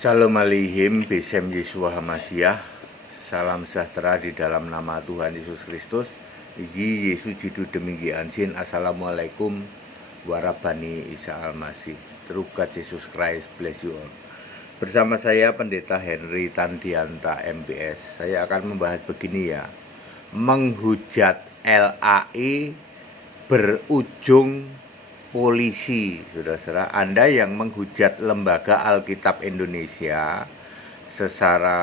Shalom Aleihim, Besem Yeshua Hamasiah. Salam sejahtera di dalam nama Tuhan Yesus Kristus. Iji Yesus jidu demikian sin. Assalamualaikum warabani Isa Al-Masih. Terukat Yesus Christ, bless you all. Bersama saya Pendeta Henry Tandianta MPS. Saya akan membahas begini ya. Menghujat LAI berujung polisi. Saudara-saudara, Anda yang menghujat lembaga Alkitab Indonesia secara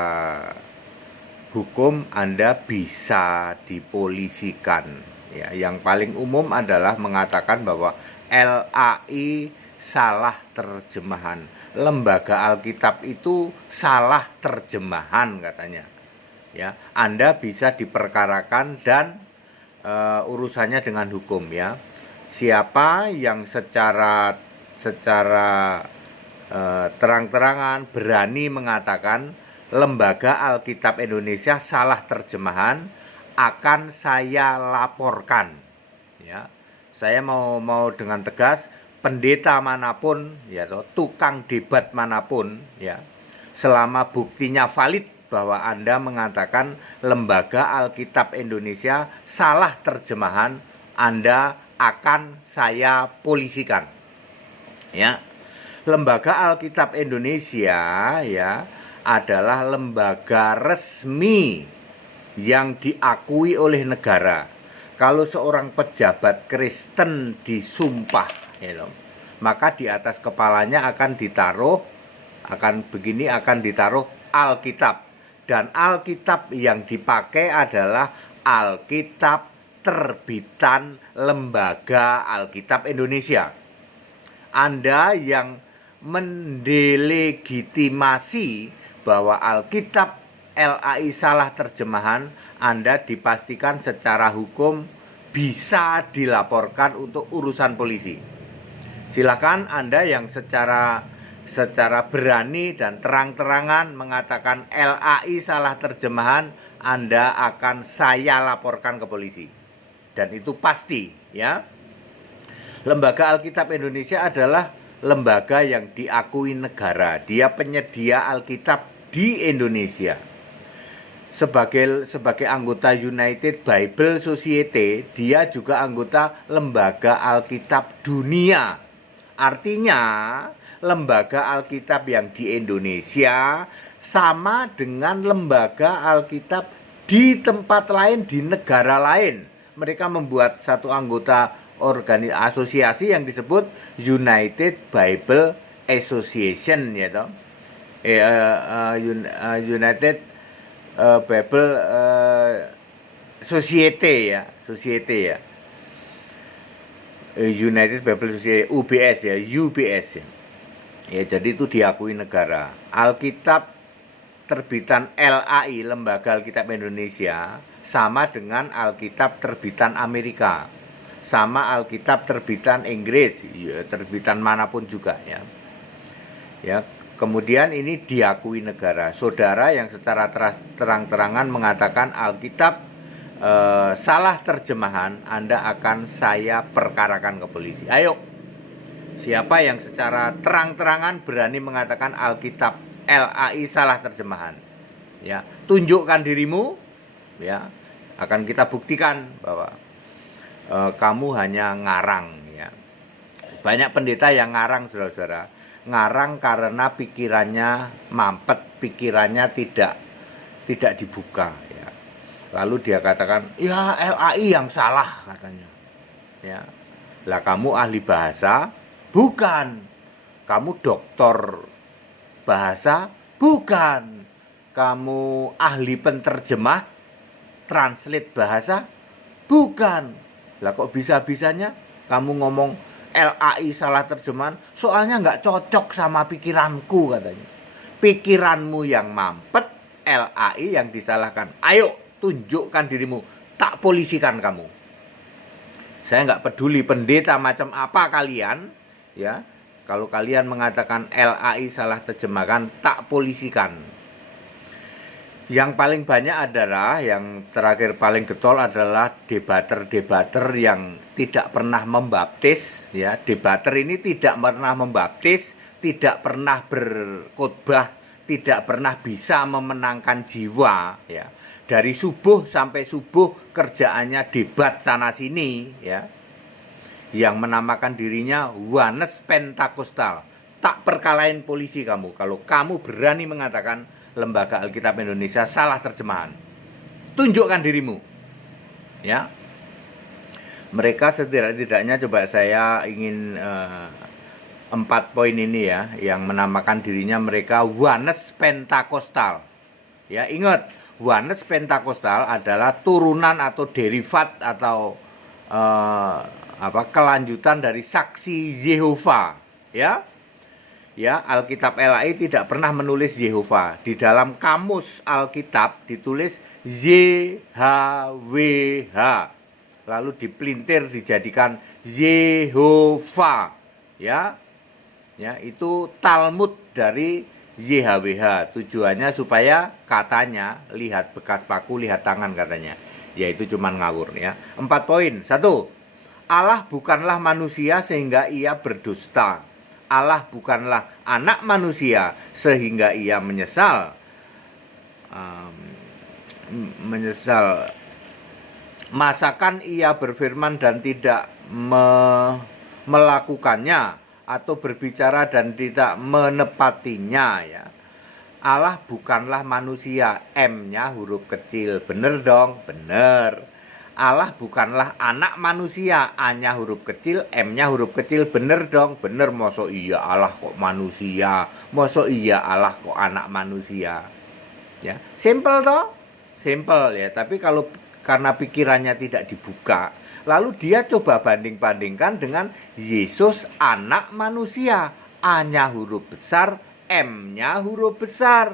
hukum, Anda bisa dipolisikan ya. Yang paling umum adalah mengatakan bahwa LAI salah terjemahan, lembaga Alkitab itu salah terjemahan katanya ya. Anda bisa diperkarakan dan urusannya dengan hukum ya. Siapa yang secara terang-terangan berani mengatakan lembaga Alkitab Indonesia salah terjemahan, akan saya laporkan ya. Saya mau dengan tegas, pendeta manapun ya, tukang debat manapun ya, selama buktinya valid bahwa Anda mengatakan lembaga Alkitab Indonesia salah terjemahan, Anda akan saya polisikan ya. Lembaga Alkitab Indonesia ya adalah lembaga resmi yang diakui oleh negara. Kalau seorang pejabat Kristen disumpah ya, maka di atas kepalanya akan ditaruh Alkitab, dan Alkitab yang dipakai adalah Alkitab terbitan Lembaga Alkitab Indonesia. Anda yang mendelegitimasi bahwa Alkitab LAI salah terjemahan, Anda dipastikan secara hukum bisa dilaporkan untuk urusan polisi. Silakan Anda yang secara berani dan terang-terangan mengatakan LAI salah terjemahan, Anda akan saya laporkan ke polisi. Dan itu pasti ya. Lembaga Alkitab Indonesia adalah lembaga yang diakui negara. Dia penyedia Alkitab di Indonesia. Sebagai anggota United Bible Society, dia juga anggota lembaga Alkitab dunia. Artinya lembaga Alkitab yang di Indonesia sama dengan lembaga Alkitab di tempat lain, di negara lain. Mereka membuat satu anggota asosiasi yang disebut United Bible Association ya toh. United Bible Society ya, United Bible Society, UBS ya, UBS ya. Ya, jadi itu diakui negara. Alkitab terbitan LAI, Lembaga Alkitab Indonesia, sama dengan Alkitab terbitan Amerika, sama Alkitab terbitan Inggris, ya, terbitan manapun juga ya. Ya, kemudian ini diakui negara. Saudara yang secara terang-terangan mengatakan Alkitab salah terjemahan, Anda akan saya perkarakan ke polisi. Ayo, siapa yang secara terang-terangan berani mengatakan Alkitab LAI salah terjemahan? Ya, tunjukkan dirimu. Ya, akan kita buktikan bahwa kamu hanya ngarang ya. Banyak pendeta yang ngarang, saudara-saudara. Ngarang karena pikirannya mampet, pikirannya tidak dibuka ya. Lalu dia katakan, "Ya, LAI yang salah," katanya. Ya. Lah kamu ahli bahasa? Bukan. Kamu doktor bahasa? Bukan. Kamu ahli penterjemah? Translate bahasa? Bukan. Lah kok bisa-bisanya kamu ngomong LAI salah terjemahan? Soalnya nggak cocok sama pikiranku katanya. Pikiranmu yang mampet, LAI yang disalahkan. Ayo tunjukkan dirimu, tak polisikan kamu. Saya nggak peduli pendeta macam apa kalian ya. Kalau kalian mengatakan LAI salah terjemahkan, tak polisikan. Yang paling banyak adalah, yang terakhir paling getol adalah debater-debater yang tidak pernah membaptis ya. Debater ini tidak pernah membaptis, tidak pernah berkhotbah tidak pernah bisa memenangkan jiwa, ya. Dari subuh sampai subuh kerjaannya debat sana sini, ya. Yang menamakan dirinya Wanes Pentakostal. Tak perkalahin polisi kamu kalau kamu berani mengatakan Lembaga Alkitab Indonesia salah terjemahan. Tunjukkan dirimu, ya. Mereka setidak-tidaknya coba saya ingin 4 poin ini ya, yang menamakan dirinya mereka Wanes Pentakostal. Ya, ingat, Wanes Pentakostal adalah turunan atau derivat atau kelanjutan dari saksi Yehova, ya. Ya, Alkitab LAI tidak pernah menulis Yehova. Di dalam kamus Alkitab ditulis YHWH. Lalu dipelintir dijadikan Yehova. Ya. Ya, itu Talmud dari YHWH. Tujuannya supaya katanya lihat bekas paku, lihat tangan katanya. Yaitu cuman ngawur ya. 4 poin. 1. Allah bukanlah manusia sehingga ia berdusta. Allah bukanlah anak manusia sehingga ia menyesal. Masakan ia berfirman dan tidak melakukannya, atau berbicara dan tidak menepatinya, ya. Allah bukanlah manusia, M-nya huruf kecil. Bener dong? Bener. Allah bukanlah anak manusia, A-nya huruf kecil, M-nya huruf kecil. Bener dong? Bener. Masa iya Allah kok manusia? Masa iya Allah kok anak manusia? Ya, simple toh? Simple ya. Tapi kalau karena pikirannya tidak dibuka, lalu dia coba banding-bandingkan dengan Yesus anak manusia. A-nya huruf besar, M-nya huruf besar.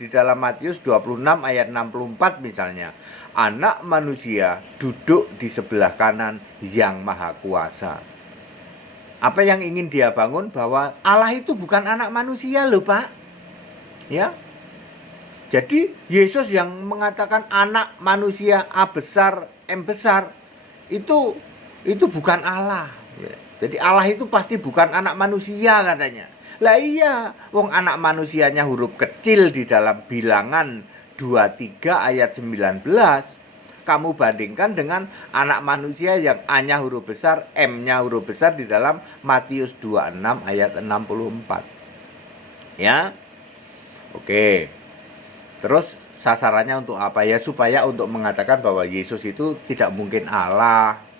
Di dalam Matius 26 ayat 64 misalnya, anak manusia duduk di sebelah kanan yang maha kuasa. Apa yang ingin dia bangun? Bahwa Allah itu bukan anak manusia loh Pak. Ya. Jadi Yesus yang mengatakan anak manusia A besar, M besar, itu bukan Allah. Jadi Allah itu pasti bukan anak manusia katanya. Lah iya, wong anak manusianya huruf kecil di dalam Bilangan 23 ayat 19. Kamu bandingkan dengan anak manusia yang A-nya huruf besar, M-nya huruf besar di dalam Matius 26 ayat 64. Ya. Oke. Terus sasarannya untuk apa ya? Supaya untuk mengatakan bahwa Yesus itu tidak mungkin Allah.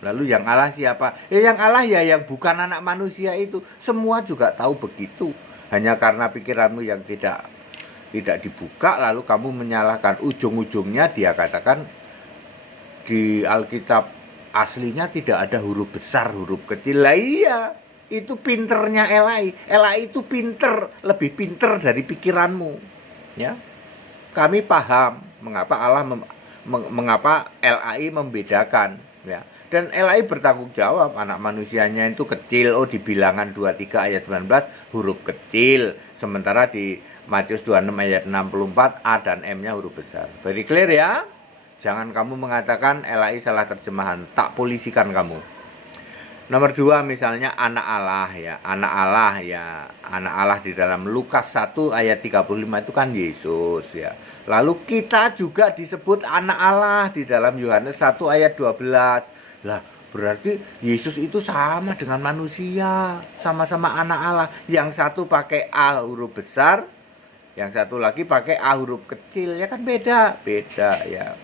Lalu yang Allah siapa? Ya yang Allah ya yang bukan anak manusia itu. Semua juga tahu begitu. Hanya karena pikiranmu yang tidak dibuka, lalu kamu menyalahkan. Ujung-ujungnya dia katakan di Alkitab aslinya tidak ada huruf besar, huruf kecil. Lah iya, itu pinternya LAI. LAI itu pinter, lebih pinter dari pikiranmu. Ya. Kami paham mengapa mengapa LAI membedakan, ya. Dan LAI bertanggung jawab, anak manusianya itu kecil. Oh, di Bilangan 23 ayat 19 huruf kecil, sementara di Matius 26 ayat 64 A dan M-nya huruf besar. Very clear ya. Jangan kamu mengatakan LAI salah terjemahan, tak polisikan kamu. Nomor 2 misalnya anak Allah ya. Anak Allah ya. Anak Allah di dalam Lukas 1 ayat 35 itu kan Yesus ya. Lalu kita juga disebut anak Allah di dalam Yohanes 1 ayat 12. Lah, berarti Yesus itu sama dengan manusia, sama-sama anak Allah. Yang satu pakai A huruf besar, yang satu lagi pakai A huruf kecil. Ya kan beda ya.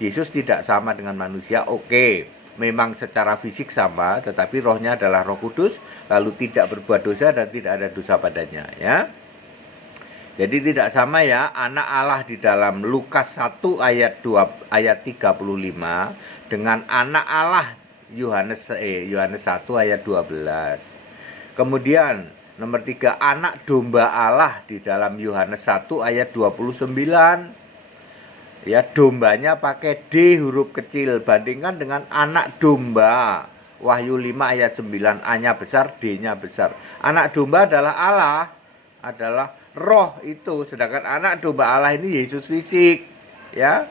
Yesus tidak sama dengan manusia, oke. Memang secara fisik sama, tetapi rohnya adalah Roh Kudus, lalu tidak berbuat dosa dan tidak ada dosa padanya, ya. Jadi tidak sama ya, anak Allah di dalam Lukas 1 ayat 35 dengan anak Allah Yohanes 1 ayat 12. Kemudian nomor 3, anak domba Allah di dalam Yohanes 1 ayat 29. Ya, dombanya pakai D huruf kecil, bandingkan dengan anak domba Wahyu 5 ayat 9, A-nya besar, D-nya besar. Anak domba adalah Allah, adalah roh itu, sedangkan anak domba Allah ini Yesus fisik, ya.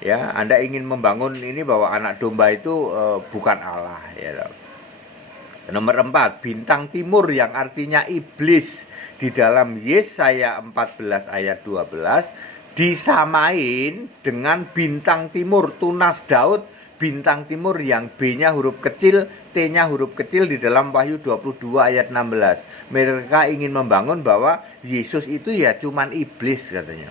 Ya, Anda ingin membangun ini bahwa anak domba itu bukan Allah, ya. Nomor 4, bintang timur yang artinya iblis di dalam Yesaya 14 ayat 12 disamain dengan bintang timur tunas Daud, bintang timur yang B-nya huruf kecil, T-nya huruf kecil di dalam Wahyu 22 ayat 16. Mereka ingin membangun bahwa Yesus itu ya cuman iblis katanya.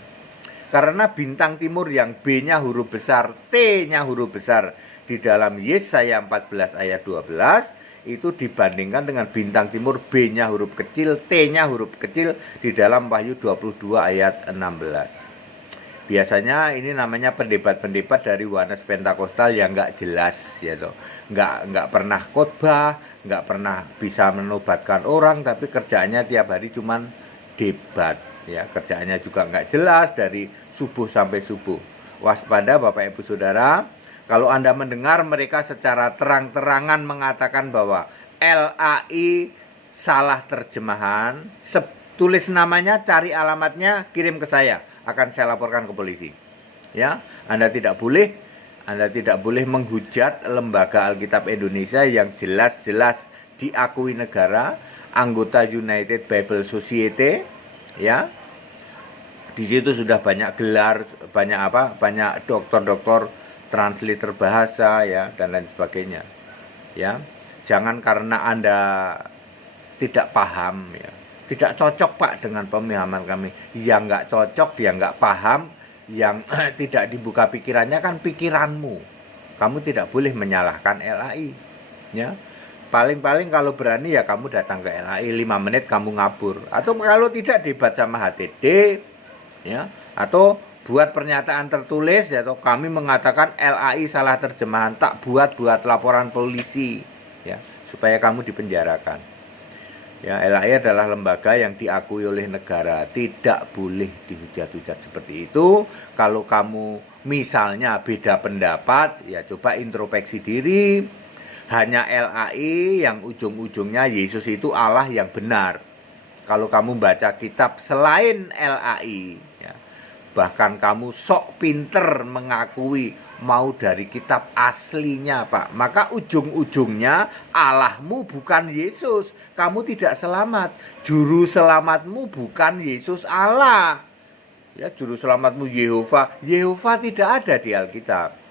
Karena bintang timur yang B-nya huruf besar, T-nya huruf besar di dalam Yesaya 14 ayat 12 itu dibandingkan dengan bintang timur B-nya huruf kecil, T-nya huruf kecil di dalam Wahyu 22 ayat 16. Biasanya ini namanya pendebat-pendebat dari Wanes Pentakostal yang nggak jelas, ya toh. Nggak pernah khotbah, nggak pernah bisa menobatkan orang, tapi kerjaannya tiap hari cuman debat, ya. Kerjaannya juga nggak jelas dari subuh sampai subuh. Waspada Bapak Ibu Saudara. Kalau Anda mendengar mereka secara terang-terangan mengatakan bahwa LAI salah terjemahan, tulis namanya, cari alamatnya, kirim ke saya, akan saya laporkan ke polisi. Ya, Anda tidak boleh menghujat lembaga Alkitab Indonesia yang jelas-jelas diakui negara, anggota United Bible Society, ya. Di situ sudah banyak gelar, banyak doktor-doktor, translator bahasa, ya, dan lain sebagainya, ya. Jangan karena Anda tidak paham, ya, tidak cocok Pak dengan pemahaman kami, yang nggak cocok, yang nggak paham, yang tidak dibuka pikirannya kan pikiranmu. Kamu tidak boleh menyalahkan LAI, ya. Paling-paling kalau berani ya kamu datang ke LAI 5 menit kamu ngabur, atau kalau tidak debat sama HTD, ya, atau buat pernyataan tertulis, ya, atau kami mengatakan LAI salah terjemahan, tak buat laporan polisi, ya, supaya kamu dipenjarakan. Ya, LAI adalah lembaga yang diakui oleh negara, tidak boleh dihujat-hujat seperti itu. Kalau kamu misalnya beda pendapat, ya coba introspeksi diri. Hanya LAI yang ujung-ujungnya Yesus itu Allah yang benar. Kalau kamu baca kitab selain LAI, ya, bahkan kamu sok pinter mengakui mau dari kitab aslinya Pak, maka ujung-ujungnya Allahmu bukan Yesus, kamu tidak selamat. Juru selamatmu bukan Yesus Allah, ya, juru selamatmu Yehova tidak ada di Alkitab.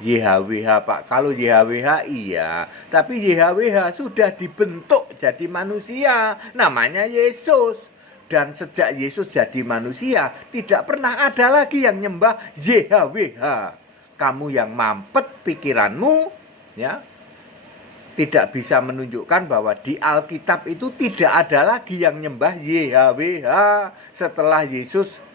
YHWH Pak, kalau YHWH iya, tapi YHWH sudah dibentuk jadi manusia, namanya Yesus. Dan sejak Yesus jadi manusia, tidak pernah ada lagi yang nyembah YHWH. Kamu yang mampet pikiranmu, ya, tidak bisa menunjukkan bahwa di Alkitab itu tidak ada lagi yang nyembah YHWH. Setelah Yesus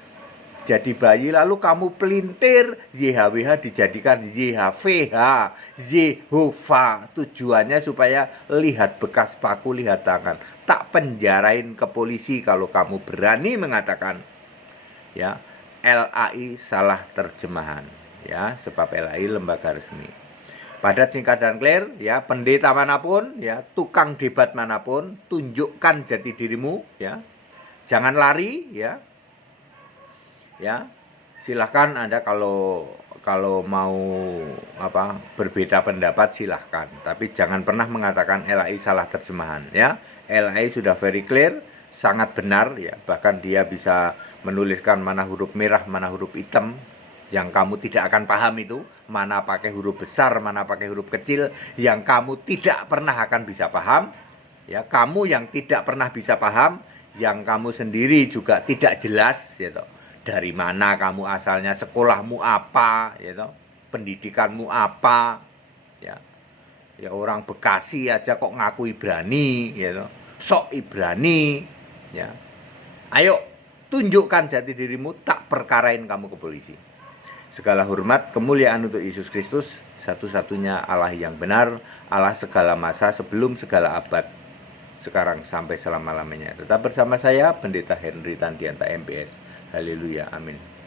jadi bayi lalu kamu pelintir, YHWH dijadikan YHVH, Yehova. Tujuannya supaya lihat bekas paku, lihat tangan. Tak penjarain ke polisi kalau kamu berani mengatakan, ya, LAI salah terjemahan, ya, sebab LAI lembaga resmi. Padat, singkat, dan clear, ya. Pendeta manapun, ya, tukang debat manapun, tunjukkan jati dirimu, ya. Jangan lari, ya. Ya, silahkan Anda kalau mau berbeda pendapat silahkan, tapi jangan pernah mengatakan LAI salah terjemahan, ya. LAI sudah very clear, sangat benar, ya. Bahkan dia bisa menuliskan mana huruf merah, mana huruf hitam yang kamu tidak akan paham itu, mana pakai huruf besar, mana pakai huruf kecil, yang kamu tidak pernah akan bisa paham, ya. Kamu yang tidak pernah bisa paham, yang kamu sendiri juga tidak jelas, ya toh. Dari mana kamu asalnya, sekolahmu apa, ya toh, pendidikanmu apa, ya. Ya orang Bekasi aja kok ngaku Ibrani, ya toh. Sok Ibrani, ya. Ayo tunjukkan jati dirimu, tak perkarain kamu ke polisi. Segala hormat, kemuliaan untuk Yesus Kristus, satu-satunya Allah yang benar, Allah segala masa, sebelum segala abad, sekarang sampai selama-lamanya. Tetap bersama saya, Pendeta Henry Tandianta MPS. Haleluya, amin.